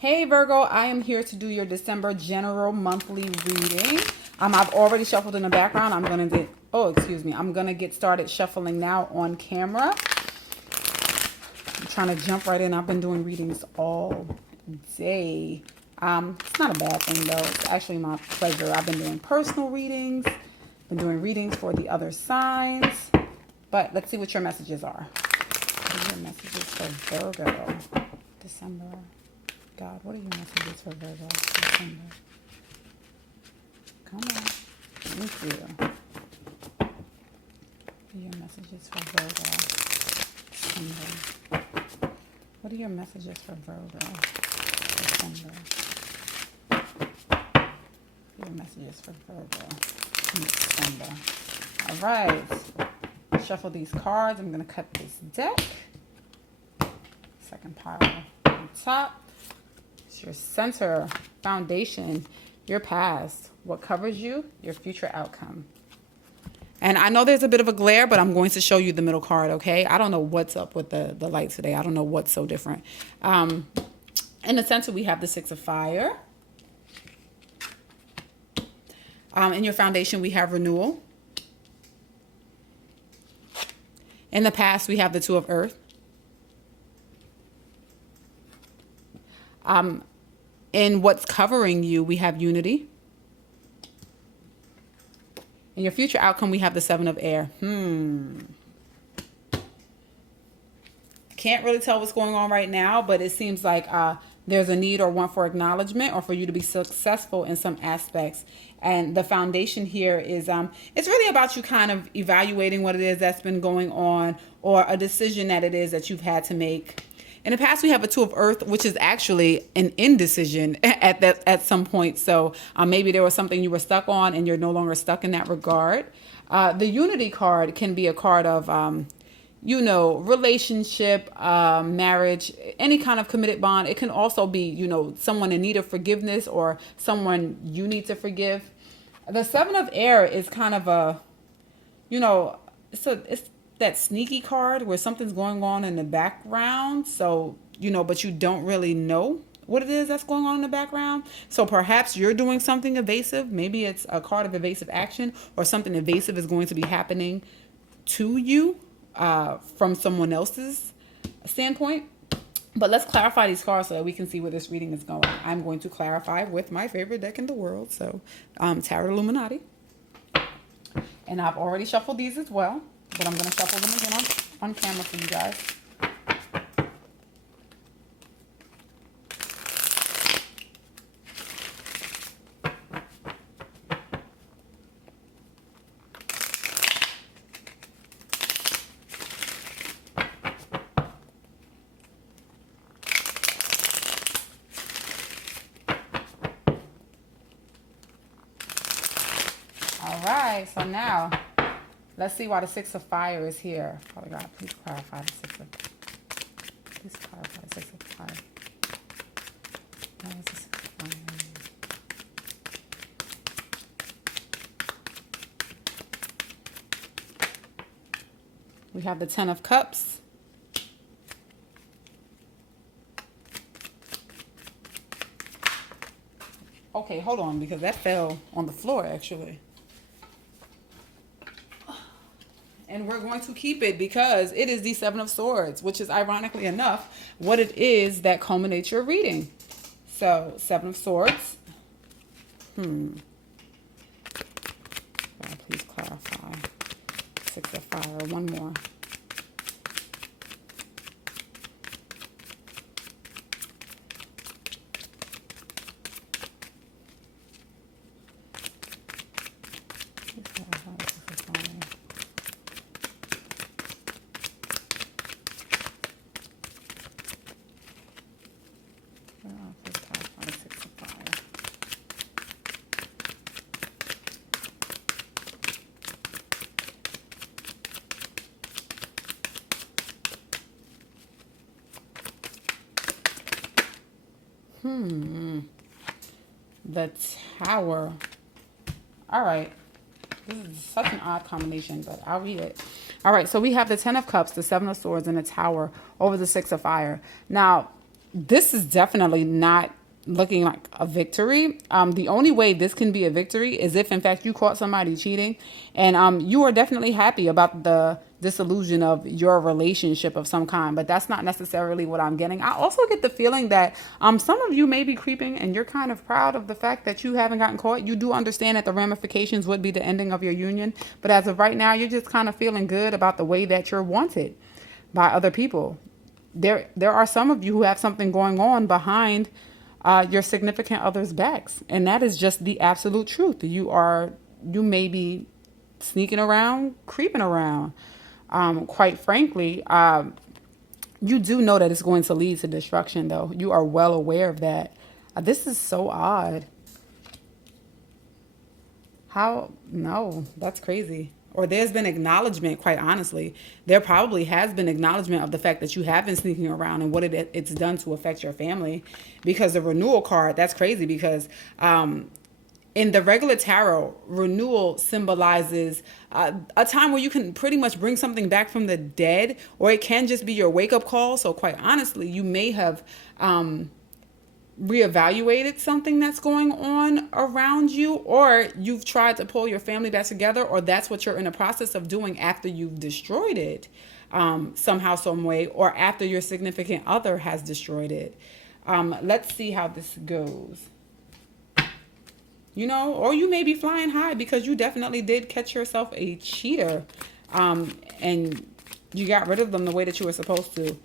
Hey Virgo, I am here to do your December general monthly reading. I've already shuffled in the background. I'm gonna get started shuffling now on camera. I'm trying to jump right in. I've been doing readings all day. It's not a bad thing though. It's actually my pleasure. I've been doing personal readings, been doing readings for the other signs. But let's see what your messages are. What are your messages for Virgo? December. God, what are your messages for Virgo? December. Come on. Thank you. What are your messages for Virgo? December. What are your messages for Virgo? December. What are your messages for Virgo? December. All right. Shuffle these cards. I'm going to cut this deck. Second pile on top. It's your center, foundation, your past, what covers you, your future outcome. And I know there's a bit of a glare, but I'm going to show you the middle card, okay? I don't know what's up with the light today. I don't know what's so different. In the center, we have the Six of Fire. In your foundation, we have renewal. In the past, we have the Two of Earth. In what's covering you, we have unity. In your future outcome, we have the Seven of Air. Can't really tell what's going on right now, but it seems like there's a need or want for acknowledgement or for you to be successful in some aspects. And the foundation here is, it's really about you kind of evaluating what it is that's been going on or a decision that it is that you've had to make. In the past, we have a Two of Earth, which is actually an indecision at some point. So maybe there was something you were stuck on and you're no longer stuck in that regard. The Unity card can be a card of, relationship, marriage, any kind of committed bond. It can also be, someone in need of forgiveness or someone you need to forgive. The Seven of Air is kind of a, it's that sneaky card where something's going on in the background. So, but you don't really know what it is that's going on in the background. So perhaps you're doing something evasive. Maybe it's a card of evasive action or something evasive is going to be happening to you from someone else's standpoint. But let's clarify these cards so that we can see where this reading is going. I'm going to clarify with my favorite deck in the world. So Tarot Illuminati. And I've already shuffled these as well. But I'm going to shuffle them again on camera for you guys. All right, so now let's see why the Six of Fire is here. Father God, please clarify the Six of Fire. Please clarify the Six of Fire. Why is the Six of Fire? We have the Ten of Cups. Okay, hold on, because that fell on the floor, actually. And we're going to keep it because it is the Seven of Swords, which is ironically enough what it is that culminates your reading. So, Seven of Swords. God, please clarify. Six of Fire. One more. The Tower. All right. This is such an odd combination, but I'll read it. All right. So we have the Ten of Cups, the Seven of Swords, and the Tower over the Six of Fire. Now, This is definitely not looking like a victory. The only way this can be a victory is if, in fact, you caught somebody cheating, and you are definitely happy about the disillusion of your relationship of some kind. But that's not necessarily what I'm getting. I also get the feeling that some of you may be creeping, and you're kind of proud of the fact that you haven't gotten caught. You do understand that the ramifications would be the ending of your union, but as of right now, you're just kind of feeling good about the way that you're wanted by other people. There are some of you who have something going on behind your significant other's backs, and that is just the absolute truth. You may be sneaking around, creeping around. Quite frankly, you do know that it's going to lead to destruction, though. You are well aware of that. This is so odd. How? No, that's crazy. Or there's been acknowledgement, quite honestly. There probably has been acknowledgement of the fact that you have been sneaking around and what it's done to affect your family. Because the renewal card, that's crazy because in the regular tarot, renewal symbolizes a time where you can pretty much bring something back from the dead, or it can just be your wake up call. So, quite honestly, you may have reevaluated something that's going on around you, or you've tried to pull your family back together, or that's what you're in the process of doing after you've destroyed it somehow, some way, or after your significant other has destroyed it. Let's see how this goes. Or you may be flying high because you definitely did catch yourself a cheater, and you got rid of them the way that you were supposed to,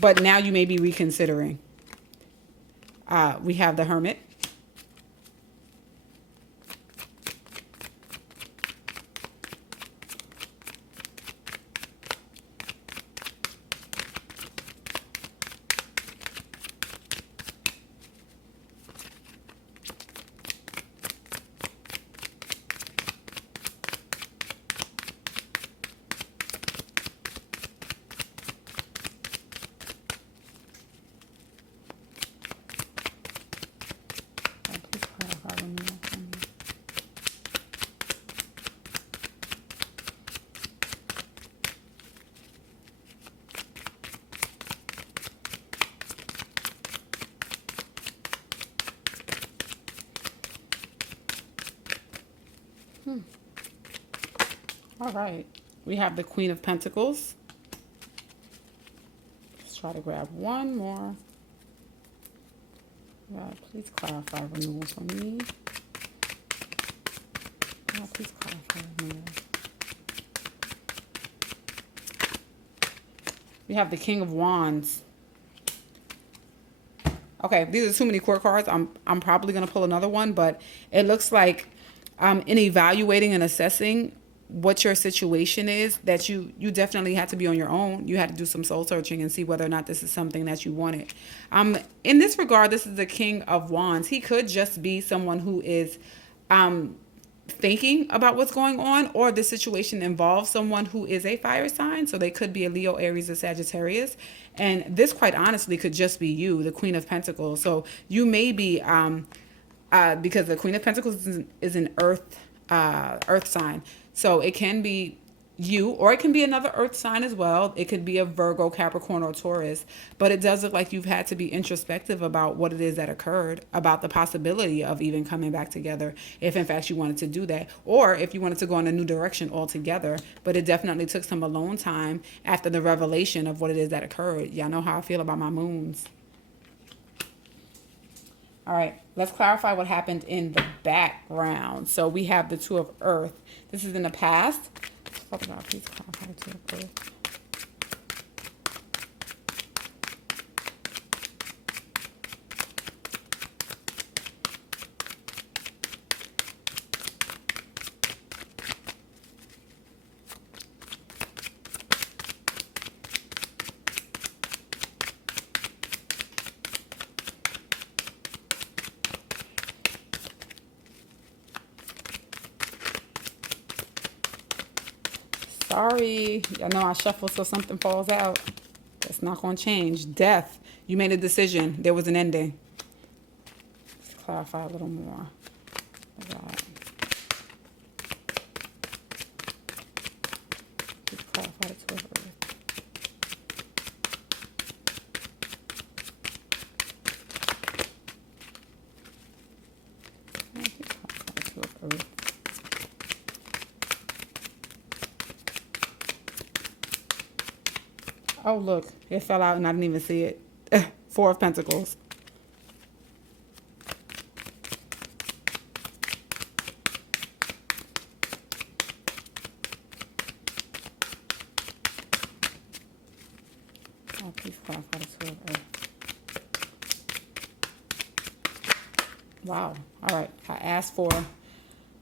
but now you may be reconsidering. We have the Hermit. All right. We have the Queen of Pentacles. Let's try to grab one more. God, please clarify renewal for me. God, please clarify renewal. We have the King of Wands. Okay, these are too many court cards. I'm probably going to pull another one, but it looks like in evaluating and assessing what your situation is, that you definitely had to be on your own. You had to do some soul searching and see whether or not this is something that you wanted. In this regard, this is the King of Wands. He could just be someone who is thinking about what's going on, or the situation involves someone who is a fire sign. So they could be a Leo, Aries, or Sagittarius. And this, quite honestly, could just be you, the Queen of Pentacles. So you may be, because the Queen of Pentacles is an earth sign. So it can be you, or it can be another earth sign as well. It could be a Virgo, Capricorn, or Taurus. But it does look like you've had to be introspective about what it is that occurred, about the possibility of even coming back together, if in fact you wanted to do that, or if you wanted to go in a new direction altogether. But it definitely took some alone time after the revelation of what it is that occurred. Y'all know how I feel about my moons. All right, let's clarify what happened in the background. So we have the Two of Earth. This is in the past. Father God, please clarify the Two of Earth. Sorry, I know I shuffle so something falls out. That's not going to change. Death. You made a decision. There was an ending. Let's clarify a little more. Let's clarify the Two of Earth. Earth. Oh, look. It fell out and I didn't even see it. Four of Pentacles. Oh, please clarify the Two of Earth. Wow. All right. I asked for...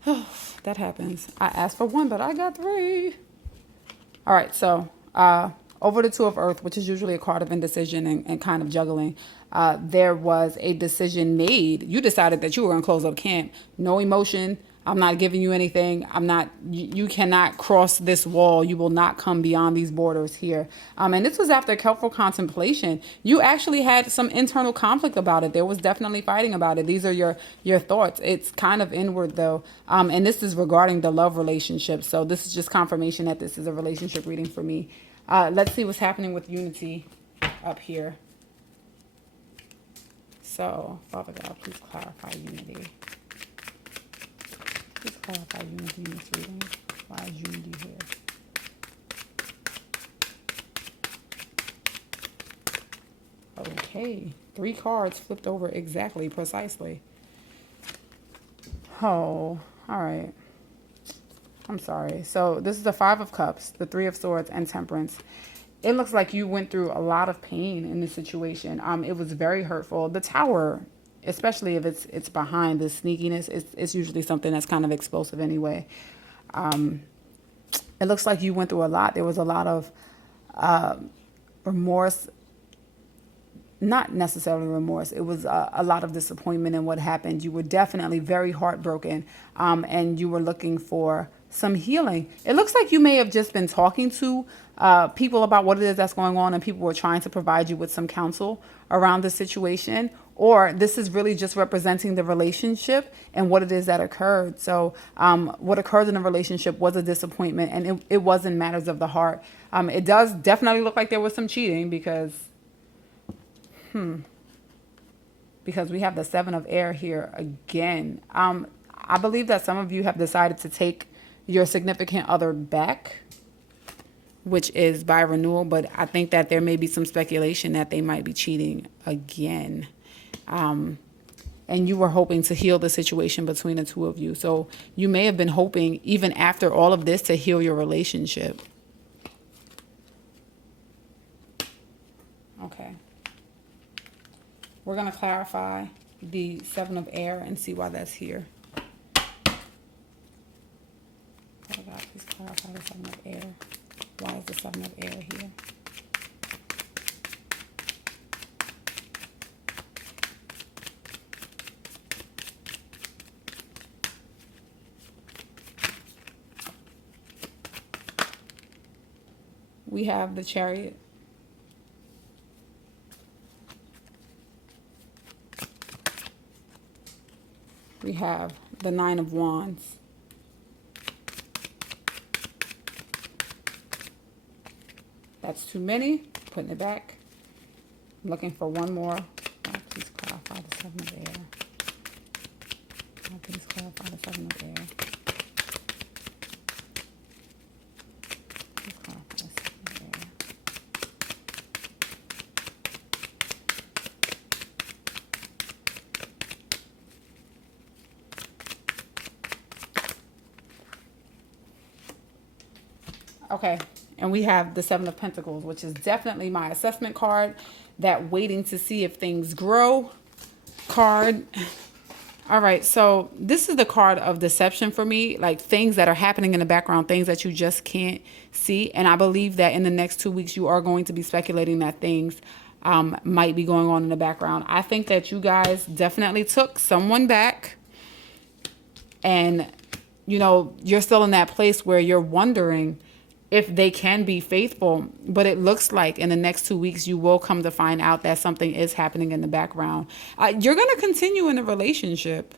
Oh, that happens. I asked for one, but I got three. All right. So, over the Two of Earth, which is usually a card of indecision and kind of juggling, there was a decision made. You decided that you were going to close up camp. No emotion. I'm not giving you anything. You cannot cross this wall. You will not come beyond these borders here. And this was after careful contemplation. You actually had some internal conflict about it. There was definitely fighting about it. These are your thoughts. It's kind of inward though. And this is regarding the love relationship. So this is just confirmation that this is a relationship reading for me. Let's see what's happening with unity up here. So, Father God, please clarify unity. Please clarify unity in this reading. Why is unity here? Okay. 3 cards flipped over exactly, precisely. Oh, all right. I'm sorry. So this is the 5 of Cups, the 3 of Swords, and Temperance. It looks like you went through a lot of pain in this situation. It was very hurtful. The Tower, especially if it's behind the sneakiness, it's usually something that's kind of explosive anyway. It looks like you went through a lot. There was a lot of remorse. Not necessarily remorse. It was a lot of disappointment in what happened. You were definitely very heartbroken, and you were looking for some healing. It looks like you may have just been talking to people about what it is that's going on, and people were trying to provide you with some counsel around the situation, or this is really just representing the relationship and what it is that occurred. So what occurred in the relationship was a disappointment, and it was in matters of the heart. It does definitely look like there was some cheating because we have the 7 of Air here again. I believe that some of you have decided to take your significant other back, which is by renewal, but I think that there may be some speculation that they might be cheating again. And you were hoping to heal the situation between the two of you. So you may have been hoping, even after all of this, to heal your relationship. Okay. We're going to clarify the 7 of Air and see why that's here. Oh God, please clarify the 7 of Air. Why is the 7 of Air here? We have the Chariot. We have the 9 of Wands. That's too many. Putting it back. I'm looking for one more. Oh, please clarify the 7 of Air. Oh, please clarify the 7 of Air. Please clarify the 7 of Air. Okay, and we have the 7 of Pentacles, which is definitely my assessment card, that waiting to see if things grow card. All right, so this is the card of deception for me, like things that are happening in the background, things that you just can't see. And I believe that in the next 2 weeks, you are going to be speculating that things might be going on in the background. I think that you guys definitely took someone back, and, you know, you're still in that place where you're wondering if they can be faithful, but it looks like in the next 2 weeks, you will come to find out that something is happening in the background. You're going to continue in the relationship.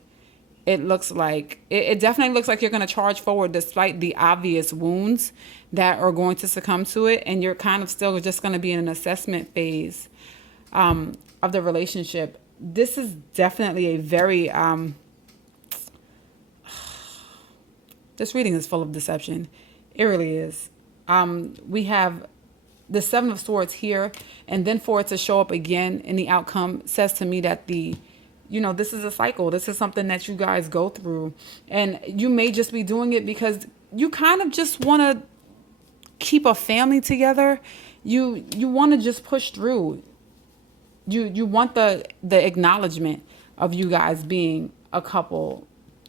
It looks like, it definitely looks like you're going to charge forward despite the obvious wounds that are going to succumb to it. And you're kind of still just going to be in an assessment phase of the relationship. This is definitely a very, This reading is full of deception. It really is. We have the Seven of Swords here, and then for it to show up again in the outcome says to me that this is a cycle. This is something that you guys go through, and you may just be doing it because you kind of just want to keep a family together. You want to just push through. You want the acknowledgement of you guys being a couple,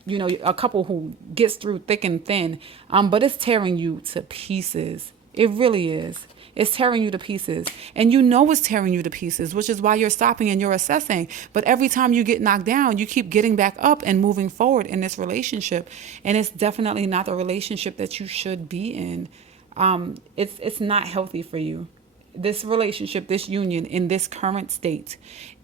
a couple who gets through thick and thin. But it's tearing you to pieces. It really is. It's tearing you to pieces. And you know it's tearing you to pieces, which is why you're stopping and you're assessing. But every time you get knocked down, you keep getting back up and moving forward in this relationship. And it's definitely not the relationship that you should be in. It's not healthy for you. This relationship, this union in this current state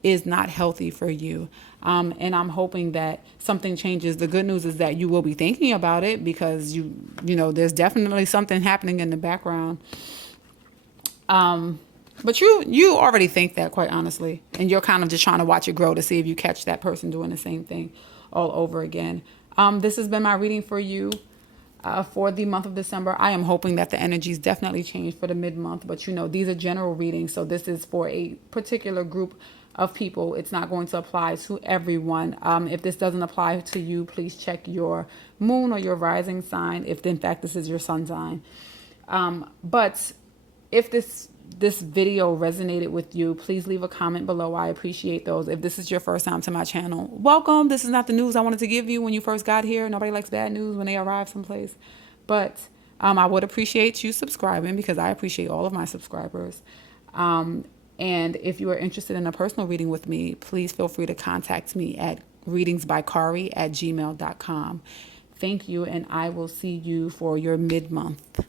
is not healthy for you. And I'm hoping that something changes. The good news is that you will be thinking about it because there's definitely something happening in the background. But you already think that, quite honestly, and you're kind of just trying to watch it grow to see if you catch that person doing the same thing all over again. This has been my reading for you. For the month of December. I am hoping that the energies definitely change for the mid-month, but these are general readings, so this is for a particular group of people. It's not going to apply to everyone. If this doesn't apply to you, please check your moon or your rising sign, if in fact this is your sun sign. But if this video resonated with you, please leave a comment below. I appreciate those. If this is your first time to my channel, welcome. This is not the news I wanted to give you when you first got here. Nobody likes bad news when they arrive someplace. But I would appreciate you subscribing because I appreciate all of my subscribers. And if you are interested in a personal reading with me, please feel free to contact me at readingsbykari@gmail.com. Thank you, and I will see you for your mid-month.